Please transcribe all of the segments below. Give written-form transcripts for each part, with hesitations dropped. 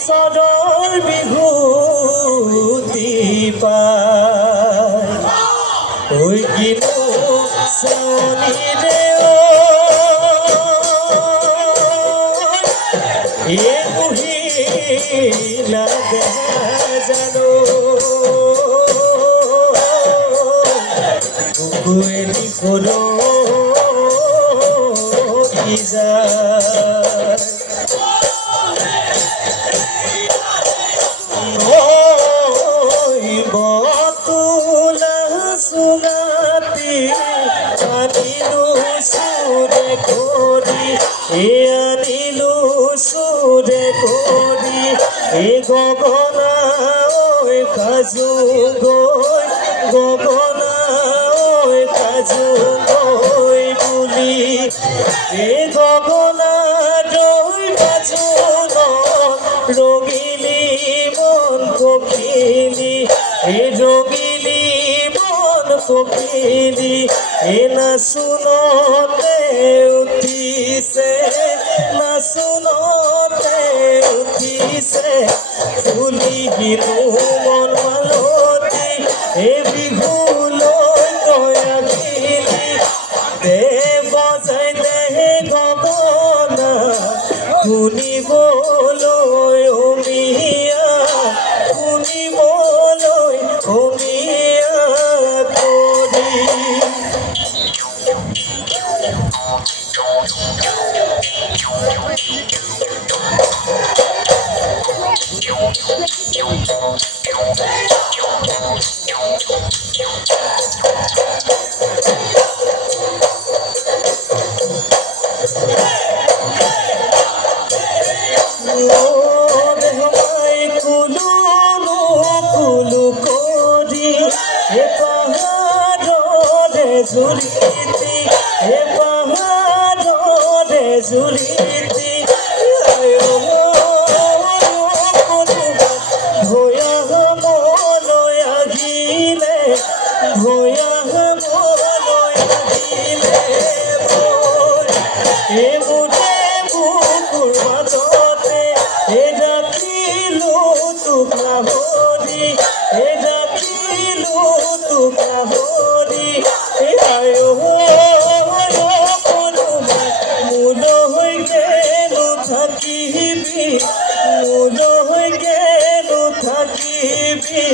বছৰৰ বিভূতি পায় ঐ কিনো চেৱনীৰে এই মহিলা জানো বুকুৱে দিশৰো বতুলা সুগাতি আনিলো সুৰে কৰি আনিলো সুৰে কৰি গগনা ঐ কাজু গৈ গগনা ঐ কাজু গৈ বুলি গগনা ৰৈ বাজুন ৰঙিলি মন কপিলি ৰঙিলি মন কপিলি নাচুনতে উঠিছে নাচুনতে উঠিছে ফুলিহিনো মন মালতী বিহুলৈ তয়াগিলি দে বজাই দে গগনা শুনিবলৈ অমিয়া শুনিবলৈ অমিয়া কৰি জুলিতি পাহাড়ে জুলিতি ভয়া মলয় আহিলে ভয়া মলয় আহিলে মুঠে বুকুৰ মাজতে ৰাখিলো তোক নাহৰি ৰাখিলো তোক নাহৰি মোলৈ গেলো থাকিবি মোলৈ গেলো থাকিবি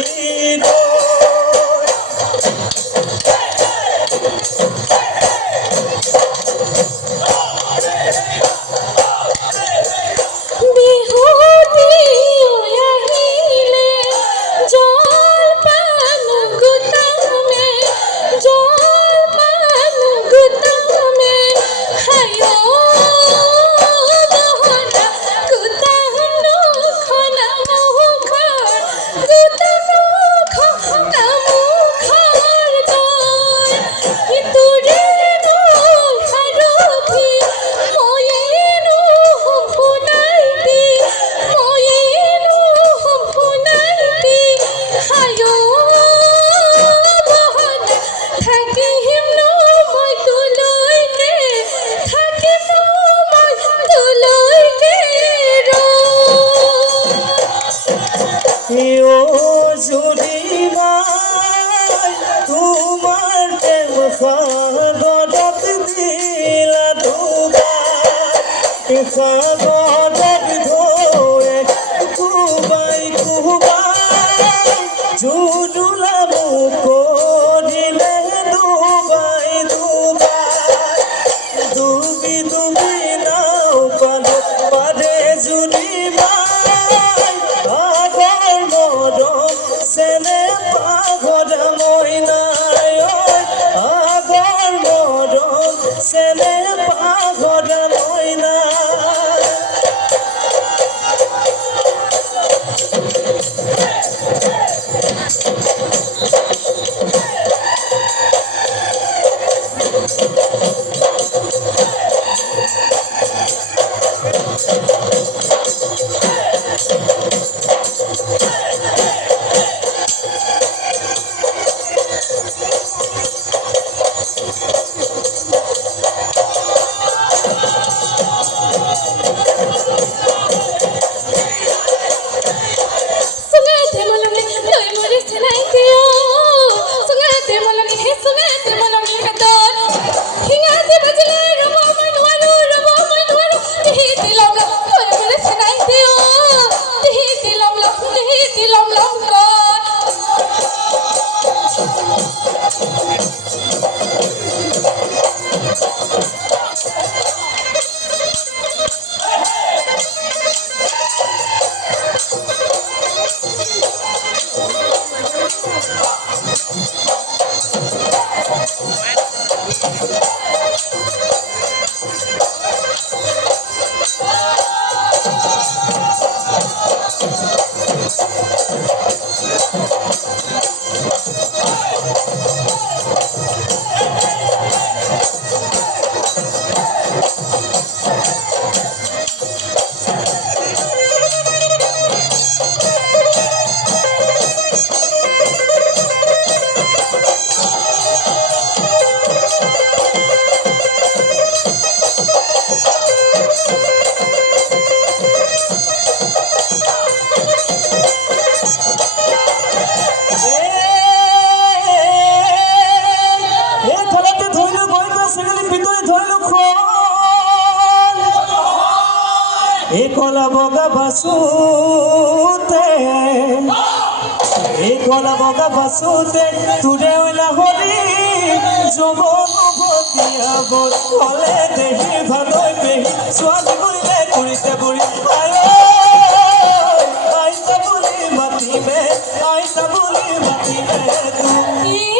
তোমার প্রেম সাগরত দিলা ডুবাই সাগরত ধোয়ে কুবাই কুবাই জুজুলা মুখ দিলে ডুবাই ডুবাই ডুবি ডুবি নাও পালো পারে জুড়ি মাই আগর মরম সেনে পাগর মইনায় আগর মরম সেনে পাগর মইনায় কলা বগা বাসুতে কলা বগা বাসুতে তুলে ওইলা হরি যৌবন ভতিয়া বলে দেহি ভালোই বেহি ছোৱালী বুলিলে কৰিতে বুঢ়ী আইতা বুলি মাতিলে আইতা বুলি মাতিলে তুমি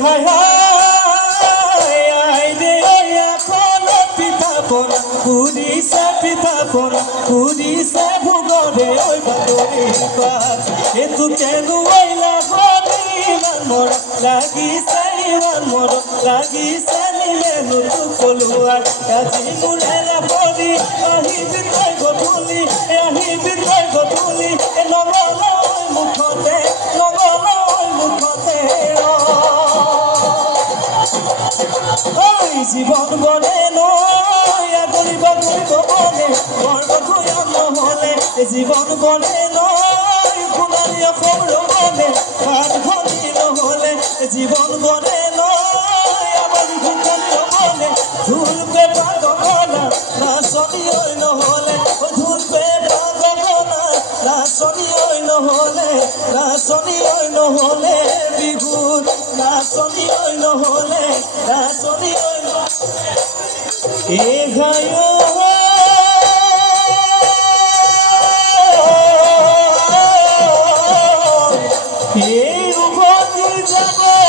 হায় হায় রে এখন পিতাপন পুরিছে পিতাপন পুরিছে ভোগরে ওই বাতরি পাত এতু কেন ওইলা হরি ইমান মর লাগিছে ইমান মর লাগিছে নিলে নতু কলুয়ার আজি মুরেলা হরি আহিবি তই গধূলি আহিবি তই গধূলি নগলা ওই মুখতে নগলা ওই মুখতে জীবন বনে নয় গরিব গরিব বনে গর্ব ঘুয়াম নহলে জীবন বনে নয় গুণারিয়া খবর বনে হাত ঘটি নহলে জীবন বনে নয় আমার ঘুটানি বনে ধুলপে পাগলা নাচনি ওই নহলে ধুলপে পাগলা নাচনি ওই নহলে নাচনি ওই নহলে বিহুত নাচনি ওই নহলে নাচনি ওই গায়ো এই উভতি যাব